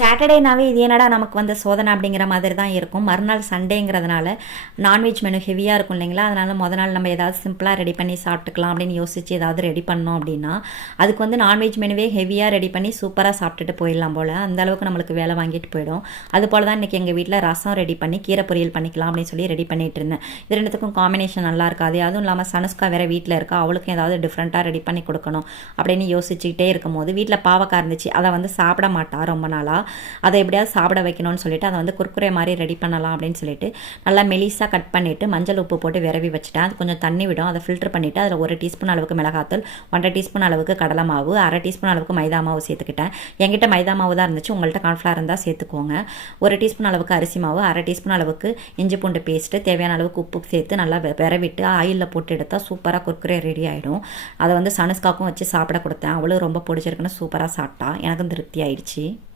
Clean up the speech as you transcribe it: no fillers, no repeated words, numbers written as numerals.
சாட்டர்டேனாவே இது என்னடா நமக்கு வந்த சோதனை அப்படிங்கிற மாதிரி தான் இருக்கும். மறுநாள் சண்டேங்கிறதுனால நான்வெஜ் மெனு ஹெவியாக இருக்கும் இல்லைங்களா, அதனால் நாள் நம்ம ஏதாவது சிம்பிளாக ரெடி பண்ணி சாப்பிட்டுக்கலாம் அப்படின்னு யோசிச்சு ஏதாவது ரெடி பண்ணோம் அப்படின்னா அதுக்கு வந்து நான்வெஜ் மெனுவே ஹெவியாக ரெடி பண்ணி சூப்பராக சாப்பிட்டுட்டு போயிடலாம் போல், அந்த அளவுக்கு நம்மளுக்கு வேலை வாங்கிட்டு போயிடும். அது போல் தான் இன்றைக்கி எங்கள் வீட்டில் ரசம் ரெடி பண்ணி கீரை பொரியல் பண்ணிக்கலாம் அப்படின்னு சொல்லி ரெடி பண்ணிட்டு இருந்தேன். இது ரெண்டுத்துக்கும் காம்பினேஷன் நல்லா இருக்காது. அதுவும் இல்லாமல் சனுஷ்கா வேறு வீட்டில் இருக்கா, அவளுக்கும் ஏதாவது டிஃப்ரெண்ட்டாக ரெடி பண்ணி கொடுக்கணும் அப்படின்னு யோசிச்சுக்கிட்டே இருக்கும் போது வீட்டில் பாவக்காய் இருந்துச்சு. அதை வந்து சாப்பிட மாட்டா ரொம்ப நாளாக. அதை எப்படியாவது சாப்பிட வைக்கணும்னு சொல்லிட்டு அதை வந்து குர்குரே மாதிரி ரெடி பண்ணலாம் அப்படின்னு சொல்லிட்டு நல்லா மெலிசாக கட் பண்ணிவிட்டு மஞ்சள் உப்பு போட்டு விரவி வச்சுட்டேன். அது கொஞ்சம் தண்ணி விடும். அதை ஃபில்டர் பண்ணிவிட்டு அதில் 1 டீஸ்பூன் அளவுக்கு மிளகாத்தூள், 1/2 டீஸ்பூன் அளவுக்கு கடலை மாவு, 1/2 டீஸ்பூன் அளவுக்கு மைதா மாவு சேர்த்துக்கிட்டேன். என்கிட்ட மைதா மாவு தான் இருந்துச்சு, உங்கள்கிட்ட கார்ன்ஃப்ளவர் இருந்தால் சேர்த்துக்கோங்க. 1 டீஸ்பூன் அளவுக்கு அரிசி மாவு, 1/2 டீஸ்பூன் அளவுக்கு இஞ்சி பூண்டு பேஸ்ட்டு, தேவையான அளவுக்கு உப்பு சேர்த்து நல்லா விரவிட்டு ஆயிலில் போட்டு எடுத்தால் சூப்பராக குர்குரே ரெடி ஆகிடும். அதை வந்து சனுஷ்காக்கும் வச்சு சாப்பிட கொடுத்தேன். அவளும் ரொம்ப பிடிச்சிருக்குன்னு சூப்பராக சாப்பிட்டா. எனக்கும் திருப்தி ஆயிடுச்சு.